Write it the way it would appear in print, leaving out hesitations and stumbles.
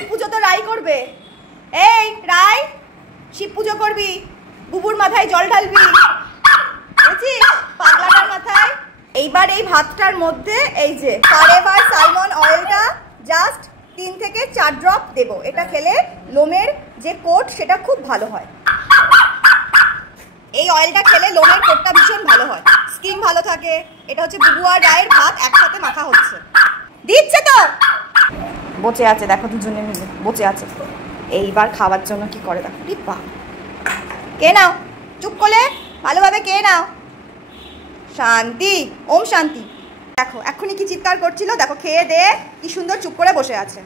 শিব পুজো তো রাই করবে। এই রাই, শিব পুজো করবি, বুবুর মাথায় জল ঢালবি, বুঝছিস, পাগলাটার মাথায়। এইবার এই ভাতটার মধ্যে এই যে ফরএভার সালমন অয়েলটা জাস্ট 3 থেকে 4 ড্রপ দেবো। এটা খেলে লোমের যে কোট সেটা খুব ভালো হয়। এই অয়েলটা খেলে লোমের কোটটা ভীষণ ভালো হয়, স্কিন ভালো থাকে। এটা হচ্ছে বুবু আর রায়ের ভাত একসাথে মাখা হচ্ছে। দিচ্ছে তো, বসে আছে দেখো, দুজনে মিলে বসে আছে। এইবার খাওয়ার জন্য কি করে দেখো, টিপা কে নাও, চুপ করলে ভালোভাবে কে নাও, শান্তি, ওম শান্তি। দেখো এক্ষুনি কি চিৎকার করছিল, দেখো খেয়ে দে কি সুন্দর চুপ করে বসে আছে।